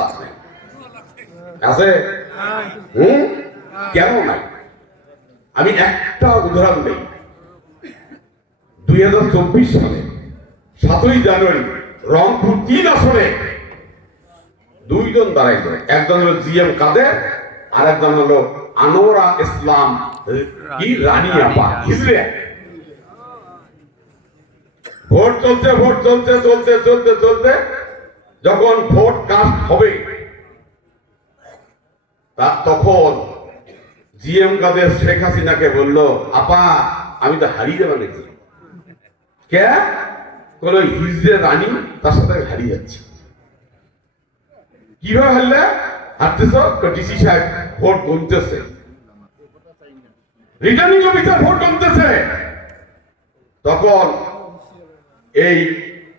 আছে? কেন নাই? আমি একটা উদাহরণ দেই। 2024 সালে 7ই জানুয়ারি রংপুর 3 আসনে দুইজন দাঁড়াইছে, একজন হলো জিএম কাদের আর একজন হলো আনোয়ারা ইসলাম রানী আপা হিজড়ে। ভোট চলছে যখন ভোট কাস্ট হবে তখন জিএম কাদের শেখ হাসিনাকে বলল, আপা আমি তো হারিয়ে যাবো নাকি? কে কোন হিজড়ে রানী তার সাথে হারিয়ে যাচ্ছে। কিভাবে হারলে? হারতেছ ডিসি সাহেব ভোট গুনতেছে, রিটার্নিং অফিসার ভোট গুনতেছে। তখন এই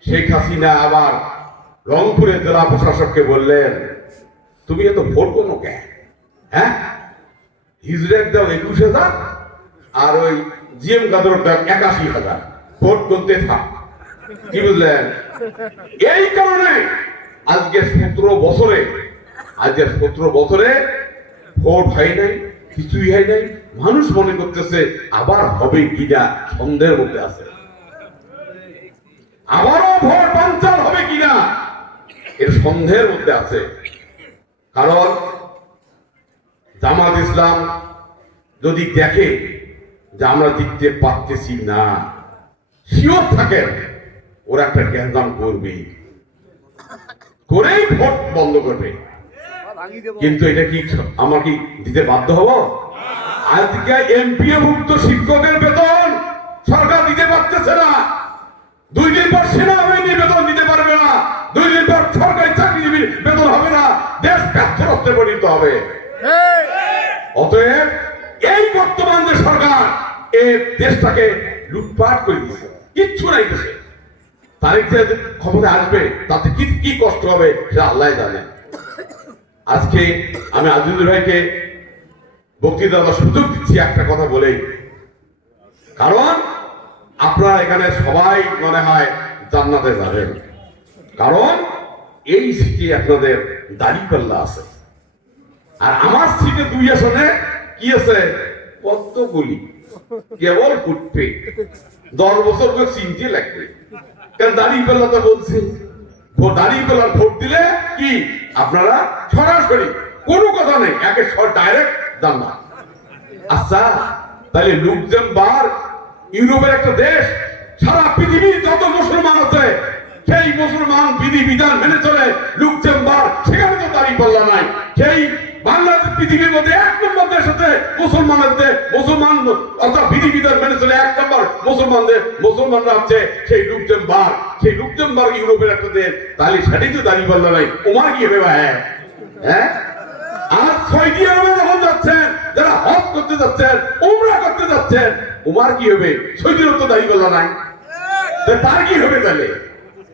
শেখ হাসিনা আবার রংপুরের জেলা প্রশাসককে বললেন, তুমি এত ভোট কোনো কে? হ্যাঁ, হিজড়ের দাও 21,000 আর ওই জিএম কাদের দাও 81,000, ভোট গুনতে থাক। কি বুঝলেন? এই কারণে আজকে 17 বছরে ভোট হয় নাই, কিছুই হয় নাই। মানুষ মনে করতেছে আবার হবে কিনা সন্দেহের মধ্যে আছে, আবারও ভোট বানচাল হবে কিনা এর সন্দেহের মধ্যে আছে। কারণ জামাত ইসলাম যদি দেখে যে আমরা জিততে পারতেছি না, শিওর থাকেন ওরা একটা গ্যাঞ্জাম করবে, করেই ভোট বন্ধ করবে। কিন্তু এটা কি আমার কি দিতে বাধ্য হব? আজকে এমপিওভুক্ত শিক্ষকের বেতন সরকার দিতে পারতেছে না, 2 দিন পর সেনাবাহিনী বেতন দিতে পারবে না, 2 দিন পর সরকারি চাকরিজীবীর বেতন হবে না, দেশ ব্যর্থ পরিণত হবে। অতএব এই বর্তমান যে সরকার এই দেশটাকে লুটপাট করে দিয়েছে, কিচ্ছু নাই দেশে। তারিখে ক্ষমতা আসবে তাতে কি কষ্ট হবে সেটা আল্লাহ জানে। আজকে আমি আজিজুল ভাইকে বক্তৃতা দেওয়ার সুযোগ দিচ্ছি একটা কথা বলেই, কারণ আপনারা এখানে সবাই মনে হয় জান্নাতে যাবেন, কারণ এই সিটে আপনাদের দাঁড়িপাল্লা আছে। আর আমার সিটে 2 আসনে কি আছে? কতগুলি, কেবল ফুটবে 10 বছর করে চিনতে লাগবে। কারণ দাঁড়িপাল্লা তো বলছে দাঁড়িপাল্লার ভোট দিলে কি আপনারা সরাসরি কোনো কথা নেই, একে ডাইরেক্ট জান্নাত। আচ্ছা, তাহলে লুক্সেমবার্গ ইউরোপের একটা দেশ, সারা পৃথিবীর যত মুসলমান আছে সেই মুসলমান বিধিবিধান মেনে চলে। লুক্সেমবার্গ, সেখানে তো দাঁড়িপাল্লা নাই। সেই বাংলাদেশ পৃথিবীর মধ্যে 1 নম্বর দেশ আছে মুসলমান অর্থাৎ বিধিবিধান মেনে চলে 1 নম্বর মুসলমানরা হচ্ছে সেই লুক্সেমবার্গ ইউরোপের একটা দেশ। তাহলে সেটাই তো দাঁড়িপাল্লা নাই, ওমার কি হবে ভাই? হ্যাঁ, আর সৌদি আরবে যখন যাচ্ছেন, যারা হজ করতে যাচ্ছেন, উমরা করতে যাচ্ছেন, ওমার কি হবে? সৌদি আরব তো দাঁড়িপাল্লা নাই, তার কি হবে তাহলে?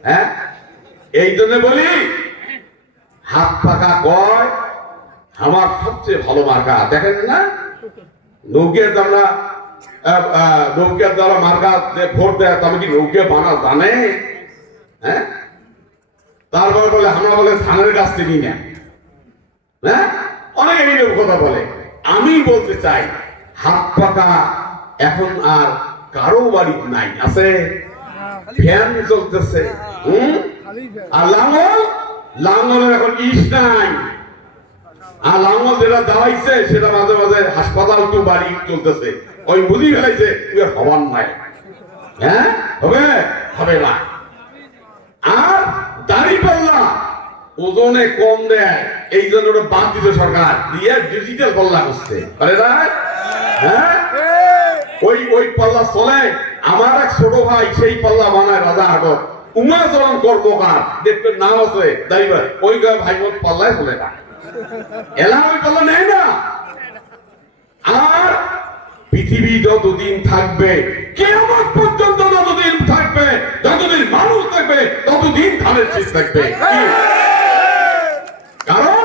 হ্যাঁ, এই জন্য বলি হাত পাকা কয় আমার সবচেয়ে ভালো মার্কা। দেখেন না নৌকের দ্বারা মার্কা ভোট দেয়, তবে কি নৌকে বানা জানে? হ্যাঁ, তারপর বলে আমরা বলে ধানের গাছ চিনি না। হ্যাঁ, অনেক এই কথা বলে। আমি বলতে চাই হাত পাকা এখন আর কারো বাড়ি নাই, আছে ফ্যান চলতেছে। আর লাঙ্গলের এখন ইস নাই। আর লাঙ্গল যেটা দাঁড়াইছে সেটা মাঝে মাঝে হাসপাতাল টু বাড়ি চলতেছে, ওই বুঝি ফেলাইছে হবার নাই। হ্যাঁ, হবে না। আর দাঁড়িপাল্লা ওজনে কম দেয়, এই জন্য ওটা বাদ দিতে সরকার দিয়ে ডিজিটাল পাল্লা করছে। হ্যাঁ, ওই পাল্লা চলে। আমার এক ছোট ভাই সেই পাল্লা বানায় রাজারহাটত, উমাচরণ কর্মকার, দেখবেন নাম আছে দাঁড়িপাল্লা। ওই ভাই বোন পাল্লায় চলে না, এলা ওই পাল্লা নেয় না। আর পৃথিবী যতদিন থাকবে, কিয়ামত পর্যন্ত যতদিন থাকবে, যতদিন মানুষ থাকবে, ততদিন ধানের শীষ থাকবে। কারণ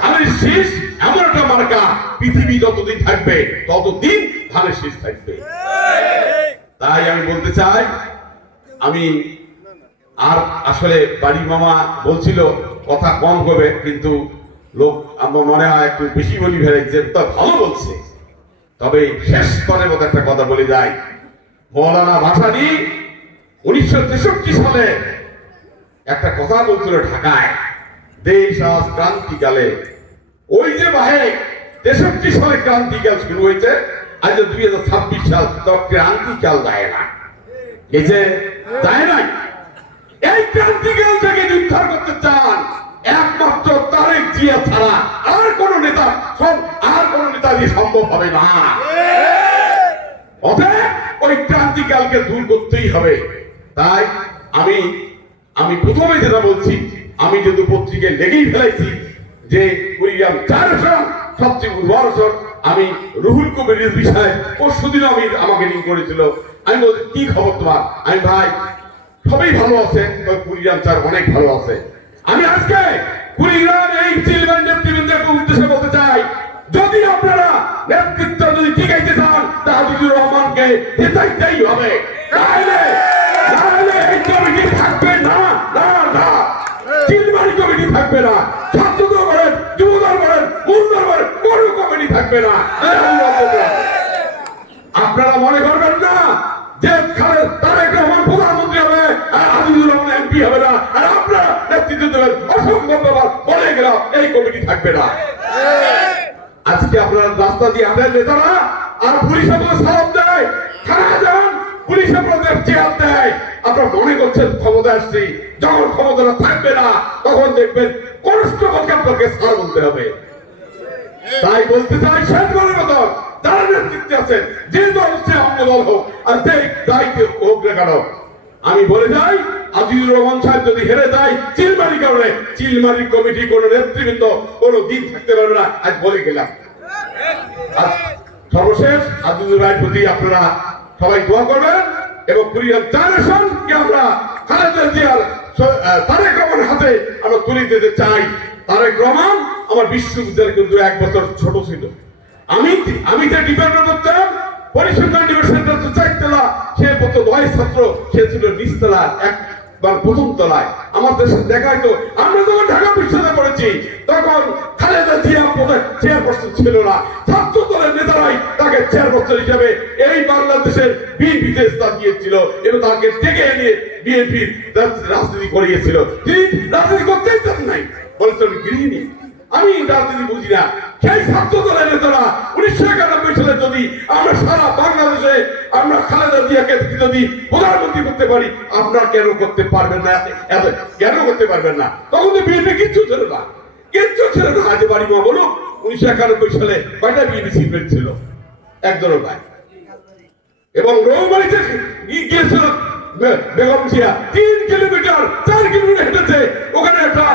ধানের শীষ এমন একটা মার্কা, পৃথিবী যতদিন থাকবে ততদিন ধানের শীষ থাকবে। তাই আমি বলতে চাই, আমি আর আসলে বাড়ি মামা বলছিল কথা কম হবে, কিন্তু লোক আমার মনে হয় একটু বেশি বলি ফেলেছে, তা ভালো বলছে। তবে শেষ করে মতো একটা কথা বলে যাই, মৌলানা ভাসানী 1963 সালে একটা কথা বলছিল ঢাকায়, দেশ আজ ক্রান্তিকালে। ওই যে ভাই 63 সালে ক্রান্তিকাল শুরু হয়েছে, আজ 2026 সাল, তো ক্রান্তিকাল যায় না, এই যে যায় নাই। এই ক্রান্তিকাল থেকে উদ্ধার করতে চান একমাত্র তারেক জিয়া ছাড়া আর কোন নেতা, আর কোন নেতা দিয়ে সম্ভব হবে না। অতএব ওই ক্রান্তিকালকে দূর করতেই হবে। তাই আমি প্রথমে যেটা বলছি, আমি যেহেতু পত্রিকায় লেগেই ফেলাইছি যে কুড়িগ্রাম 4 আসন সবচেয়ে উর্বর আসন, আমি রুহুল কবিরের বিষয়ে পরশুদিন আমাকে লিঙ্ক করেছিল। আমি বলছি কি খবর তোমার? আমি ভাই সবাই ভালো আছে, কুড়িগ্রাম 4 অনেক ভালো আছে। আমি আজকে কুড়িগ্রাম এই চিলম্যান নেতৃবৃন্দকে উদ্দেশ্যে বলতে চাই, যদি আপনারা নেতৃত্ব যদি টিকাইতে চান তাহিদুর রহমানকে জেতাইতেই হবে, তাহলে এই কমিটি থাকবে না, চিলমারি কমিটি থাকবে না, ছাত্রদল বলেন, যুবদল বলেন, মুন্দর বলেন, কোনো কমিটি থাকবে না। আপনারা মনে করবেন না যে তারেক রহমান প্রধানমন্ত্রী হবে আর আজিজুর রহমান এমপি হবে না, আর আপনারা নেতৃত্ব দেবেন, অসম্ভব ব্যাপার, বলে গেলাম এই কমিটি থাকবে না। আজকে আপনারা রাস্তা দিয়ে হাঁটেন নেতারা, আর পুলিশ আপনাদের সালাম দেয়, থানা যান, পুলিশ আপনাদের চেয়ার দেয়, আপনারা মনে করছেন ক্ষমতা আসছি। যখন ক্ষমতাটা থাকবে না তখন দেখবেন কনস্টেবলকে আপনাকে স্যার বলতে হবে। তাই বলতে চাই শেষবারের মতো, যারা নেতৃত্বে আছেন, যে দল সে অন্য দল হোক আর যে দায়িত্ব হোক না কেন, আমি বলে যাই আজিজুর রহমান সাহেব যদি হেরে যায় চিলমারি কারণে, চিলমারি কমিটি কোন নেতৃবৃন্দ কোন দিন থাকতে পারবে না, আজ বলে গেলাম। সর্বশেষ আজিজুর ভাইয়ের প্রতি আপনারা সবাই দোয়া করবেন এবং কুড়িগ্রাম 4 আসনকে আমরা খালেদা জিয়ার তারেক রহমানের হাতে আমরা তুলে দিতে চাই। তারেক রহমান আমার বিশ্ববিদ্যালয় কিন্তু 1 বছর ছোট ছিল। আমি যে ডিপার্টমেন্ট করতাম পরিসংখ্যান ডিভিশনটা 4 তলা, সে কত 9 ছাত্র, সে ছিল নিচতলা, একবার প্রথম তলায়। আমাদের সাথে দেখাই তো, আমরা যখন ঢাকা বিশ্ববিদ্যালয়ে পড়েছি তখন খালেদা জিয়া চেয়ারপারসন ছিল না, ছাত্র দলের নেতারাই তাকে চেয়ারপারসন হিসেবে এই বাংলাদেশের বিএনপিতে স্থান দিয়েছিল এবং তাকে ডেকে এনে বিএনপির রাজনীতি করিয়েছিল। তিনি রাজনীতি করতেই চান নাই, বলেছেন গৃহিণী। আমি রাজনীতি বুঝি না। সেই ছাত্র দলের নেতারা 1991 সালে যদি আমরা সারা বাংলাদেশে আমরা খালেদা জিয়াকে যদি প্রধানমন্ত্রী করতে পারি, আপনারা কেন করতে পারবেন না? কেন করতে পারবেন না? তখন তো বিএনপি কিচ্ছু ছিল না, কিচ্ছু ছিল না। আজ বাড়ি মা বলুন 1991 সালে কয়টা বিএনপি সিট ছিল? একদলও নাই। এবং রৌমারিতে গিয়েছিল বেগম জিয়া, 3 কিলোমিটার 4 কিলোমিটার হেঁটেছে। ওখানে একটা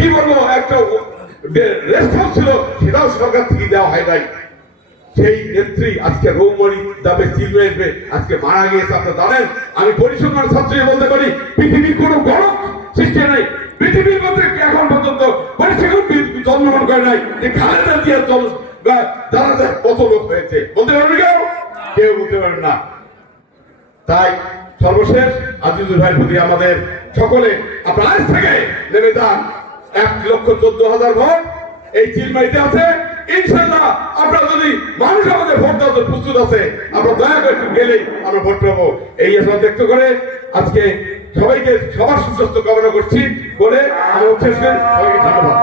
কি বলবো, একটা রেস্ট হাউস ছিল, সেটাও সরকার থেকে দেওয়া হয় নাই। সেই নেত্রী আজকে রৌমারি দাবে চিলবে আজকে মারা গিয়েছে। আপনারা জানেন, আমি পরিসংখ্যান ছাত্রী বলতে পারি পৃথিবীর কোনো গরম সৃষ্টি নেই, পৃথিবীর মধ্যে এখন পর্যন্ত পরিসংখ্যান জন্মগ্রহণ করে নাই যে খালেদা জিয়ার জানাজা কত লোক হয়েছে। বলতে পারবে কেউ বলতে পারবে না। তাই সর্বশেষ আজিজুর ভাইয়ের প্রতি আমাদের সকলে আপনার আজ থেকে নেমে যান। 1,14,000 ভোট এই চিলমারিতে আছে। ইনশাল্লাহ আপনারা যদি মানুষ আমাদের ভোট দেওয়ার প্রস্তুত আছে, আমরা দয়া করে একটু গেলেই আমরা ভোট পাবো। এই আশা ব্যক্ত করে আজকে সবাইকে সবার সুস্বাস্থ্য কামনা করছি বলে আমি শেষ করি। সবাইকে ধন্যবাদ।